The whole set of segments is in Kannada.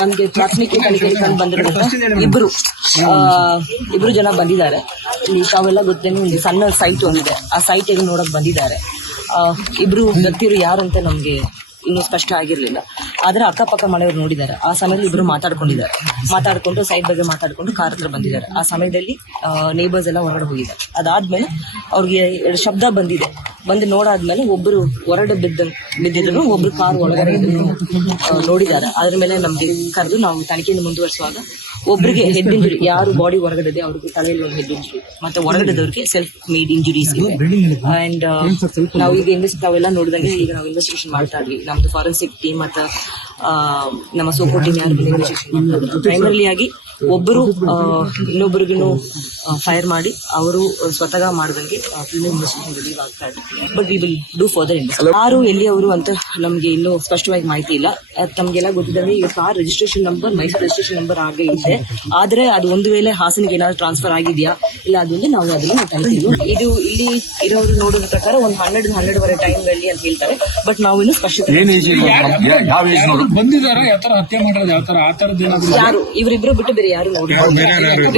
ನಮ್ಗೆ ಪ್ರಾಥಮಿಕ ತನಿಖೆಯಲ್ಲಿ ಕಂಡು ಬಂದಿರೋದು ಇಬ್ರು ಜನ ಬಂದಿದ್ದಾರೆ. ಇಲ್ಲಿ ತಾವೆಲ್ಲ ಗೊತ್ತೇನು, ಒಂದು ಸಣ್ಣ ಸೈಟ್ ಒಂದಿದೆ, ಆ ಸೈಟ್ ನೋಡಕ್ ಬಂದಿದ್ದಾರೆ. ಇಬ್ರು ವ್ಯಕ್ತಿಯರು ಯಾರು ಅಂತ ನಮ್ಗೆ ಇನ್ನೂ ಸ್ಪಷ್ಟ ಆಗಿರ್ಲಿಲ್ಲ. ಆದ್ರೆ ಅಕ್ಕಪಕ್ಕ ಮನೆಯವರು ನೋಡಿದ್ದಾರೆ. ಆ ಸಮಯದಲ್ಲಿ ಇಬ್ರು ಮಾತಾಡ್ಕೊಂಡು ಸೈಟ್ ಬಗ್ಗೆ ಮಾತಾಡ್ಕೊಂಡು ಕಾರ್ ಹತ್ರ ಬಂದಿದ್ದಾರೆ. ಆ ಸಮಯದಲ್ಲಿ ನೇಬರ್ಸ್ ಎಲ್ಲ ಹೊರಗಡೆ ಹೋಗಿದ್ದಾರೆ. ಅದಾದ್ಮೇಲೆ ಅವ್ರಿಗೆ ಶಬ್ದ ಬಂದು ನೋಡಾದ್ಮೇಲೆ ಒಬ್ರು ಹೊರಗಡೆ ಬಿದ್ದಿದ್ರು, ಒಬ್ರು ಕಾರ್ ಒಳಗಡೆ ನೋಡಿದ್ದಾರೆ. ಅದ್ರ ಮೇಲೆ ನಮ್ಗೆ ಕರೆದು ನಾವು ತನಿಖೆಯನ್ನು ಮುಂದುವರಿಸುವಾಗ ಒಬ್ರಿಗೆ ಹೆಡ್ ಇಂಜುರಿ, ಯಾರು ಬಾಡಿ ಹೊರಗಡೆ ಇದೆ ಅವ್ರಿಗೆ ತಲೆಯಲ್ಲಿ ಒಂದು ಹೆಡ್ ಇಂಜುರಿ, ಮತ್ತೆ ಹೊರಗಡೆದವ್ರಿಗೆ ಸೆಲ್ಫ್ ಮೇಡ್ ಇಂಜುರೀಸ್ ಇದೆ. ಅಂಡ್ ನಾವು ಈಗ ನಾವೆಲ್ಲ ನೋಡಿದಂಗೆ ಈಗ ನಾವು ಇನ್ವೆಸ್ಟಿಗೇಷನ್ ಮಾಡ್ತಾ ಇದ್ವಿ. ನಮ್ದು ಫಾರೆನ್ಸಿಕ್ ಟೀಮ್ ಮತ್ತೆ ನಮ್ಮ ಸೋಕೋ ಟೀಮ್ ಯಾರು ಇನ್ವೆಸ್ಟಿಗೇಷನ್ ಮಾಡ್ತಾ ಇದ್ವಿ. ಪ್ರೈಮರಿಲಿ ಆಗಿ ಒಬ್ಬರು ಇನ್ನೊಬ್ಬರಿಗೂ ಫೈರ್ ಮಾಡಿ ಅವರು ಸ್ವತಃ ಮಾಡಿದಂಗೆ ಇನ್ವೆಸ್ಟಿಗೇಷನ್ ರಿಲೀವ್ ಆಗ್ತಾ ಇದೆ. But we will do further investigation. ಯಾರು ಎಲ್ಲಿ ಅವರು ಅಂತ ನಮ್ಗೆ ಇನ್ನೂ ಸ್ಪಷ್ಟವಾಗಿ ಮಾಹಿತಿ ಇಲ್ಲ. ತಮ್ಗೆಲ್ಲ ಗೊತ್ತಿದ್ದಂಗೆ ಈಗ car registration number Mysuru registration number ಆಗೇ ಇದೆ. ಆದ್ರೆ ಅದು ಒಂದು ವೇಳೆ ಹಾಸನಿಗೆ ಏನಾದ್ರು ಟ್ರಾನ್ಸ್ಫರ್ ಆಗಿದೆಯಾ ಇಲ್ಲ ಅದೊಂದು ನಾವು ಅದನ್ನು ತನಿಖೆಗಳು. ಇದು ಇಲ್ಲಿ ಇರೋರು ನೋಡಿದ ಪ್ರಕಾರ ಒಂದು 12-12:30 ಟೈಮ್ಗಳಲ್ಲಿ ಅಂತ ಹೇಳ್ತಾರೆ. ಬಟ್ ನಾವು ಇನ್ನು ಸ್ಪಷ್ಟತೆ ಬಂದಿದ್ದಾರೆ. ಹತ್ಯೆ ಮಾಡೋದು ಯಾವ ತರ ಆ ತರದ್ದು ಯಾರು ಇವರಿಬ್ರು ಬಿಟ್ಟು ಬೇರೆ ಯಾರು ನೋಡಿ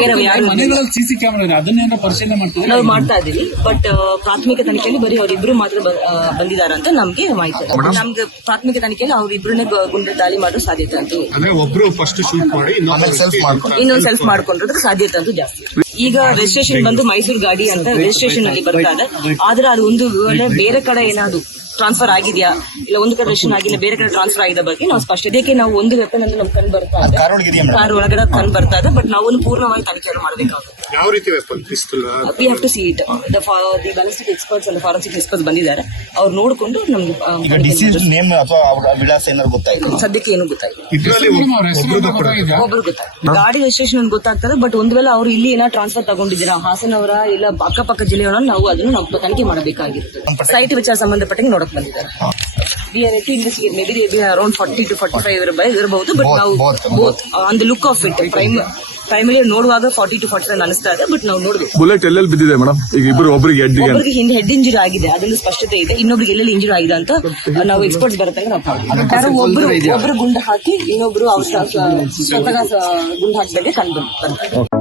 ಬೇರೆ ಯಾರು ಮನೆಗಳಲ್ಲಿ ಸಿಸಿ ಕ್ಯಾಮೆರಾ ಇದೆ, ಅದನ್ನೇನೋ ಪರಿಶೀಲನೆ ಮಾಡ್ತೀವಿ ನಾವು ಮಾಡ್ತಾ ಇದ್ದೀವಿ. ಬಟ್ ಪ್ರಾಥಮಿಕ ತನಿಖೆಯಲ್ಲಿ ಬರೀ ಅವರಿಬ್ರು ಮಾತ್ರ ಬಂದಿದ್ದಾರೆ ಅಂತ ನಮ್ಗೆ ಮಾಹಿತಿ. ನಮ್ಗೆ ಪ್ರಾಥಮಿಕ ತನಿಖೆಯಲ್ಲಿ ಅವ್ರಿಬ್ರನ್ನೇ ಗುಂಡು ದಾಳಿ ಮಾಡೋ ಸಾಧ್ಯತೆ ಅಂತೂ ಒಬ್ರು ಫಸ್ಟ್ ಶೂಟ್ ಮಾಡಿ ಇನ್ನೊಂದು ಸೆಲ್ಫ್ ಮಾಡ್ಕೊಂಡಿರೋದಕ್ಕೆ ಸಾಧ್ಯತೆ ಅಂತೂ ಜಾಸ್ತಿ. ಈಗ ರಿಜಿಸ್ಟ್ರೇಷನ್ ಬಂದು ಮೈಸೂರು ಗಾಡಿ ಅಂತ ರಿಜಿಸ್ಟ್ರೇಷನ್ ಅಲ್ಲಿ ಬರ್ತಾ ಇದೆ. ಆದ್ರೆ ಅದು ಒಂದು ವೇಳೆ ಬೇರೆ ಕಡೆ ಏನಾದ್ರು ಟ್ರಾನ್ಸ್ಫರ್ ಆಗಿದೆಯಾ ಇಲ್ಲ ಒಂದು ಕಡೆ ರಿಜಿಸ್ಟ್ರೇಷನ್ ಆಗಿಲ್ಲ ಬೇರೆ ಕಡೆ ಟ್ರಾನ್ಸ್ಫರ್ ಆಗಿದ ಬಗ್ಗೆ ನಾವು ಸ್ಪಷ್ಟ. ಇದಕ್ಕೆ ನಾವು ಒಂದು ವೆಪನ್ ಅಂತ ನಮ್ಗೆ ಕಂಡು ಬರ್ತಾ ಇದೆ, ಕಾರ್ ಒಳಗಡೆ ಕಂಡು ಬರ್ತಾ ಇದೆ. ಬಟ್ ನಾವು ಪೂರ್ಣವಾಗಿ ತನಿಖೆಯನ್ನು ಮಾಡಬೇಕಾಗುತ್ತೆ. ಯಾವ ರೀತಿ weapon pistol we have to see it. The ballistic experts and forensic experts ಬಂದಿದ್ದಾರೆ. ಅವ್ರು ನೋಡಿಕೊಂಡು ನಮ್ಗೆ ಸದ್ಯಕ್ಕೆ ಏನು ಗೊತ್ತಾಯ್ತು. ಒಬ್ರು ಗೊತ್ತಾಯ್ತು, ಗಾಡಿ ರಿಜಿಸ್ಟ್ರೇಷನ್ ಗೊತ್ತಾಗ್ತದೆ. ಬಟ್ ಒಂದು ವೇಳೆ ಅವ್ರು ಇಲ್ಲಿ ಏನೋ ಟ್ರಾನ್ಸ್ಫರ್ ತಗೊಂಡಿದ್ದೀರಾ ಹಾಸನವರ ಇಲ್ಲ ಅಕ್ಕಪಕ್ಕ ಜಿಲ್ಲೆಯವರ ನಾವು ಅದನ್ನು ನಾವು ತನಿಖೆ ಮಾಡಬೇಕಾಗಿರುತ್ತೆ. ಸೈಟ್ ವಿಚಾರ ಸಂಬಂಧಪಟ್ಟಂಗೆ ನೋಡಕ್ ಬಂದಿದ್ದಾರೆ. We are ready to investigate. Maybe around 40 to 45 ಇರಬಹುದು. ಬಟ್ ನಾವು both on the look of it primary ನೋಡುವಾಗ 40 to 45 ಅನಿಸ್ತಾ ಇದೆ. ಬಟ್ ನಾವು ನೋಡ್ಬೇಕು. ಬುಲೆಟ್ ಎಲ್ಲೆಲ್ಲಿ ಬಿದ್ದಿದೆ ಮೇಡಮ್? ಈಗ ಒಬ್ಬರಿಗೆ ಹಿಂದೆ ಹೆಡ್ ಇಂಜುರಿ ಆಗಿದೆ, ಅದನ್ನು ಸ್ಪಷ್ಟತೆ ಇದೆ. ಇನ್ನೊಬ್ರಿಗೆ ಎಲ್ಲೆಲ್ಲಿ ಇಂಜುರಿ ಆಗಿದೆ ಅಂತ ನಾವು ಎಕ್ಸ್ಪರ್ಟ್ಸ್ ಬರತ್ತಂಗೆ ನಾವು ಒಬ್ರು ಗುಂಡು ಹಾಕಿ ಇನ್ನೊಬ್ರು ಅವ್ರ ಸ್ವತಃ ಗುಂಡು ಹಾಕಿದಂಗೆ ಕಂಡು ಬಂತಾರೆ.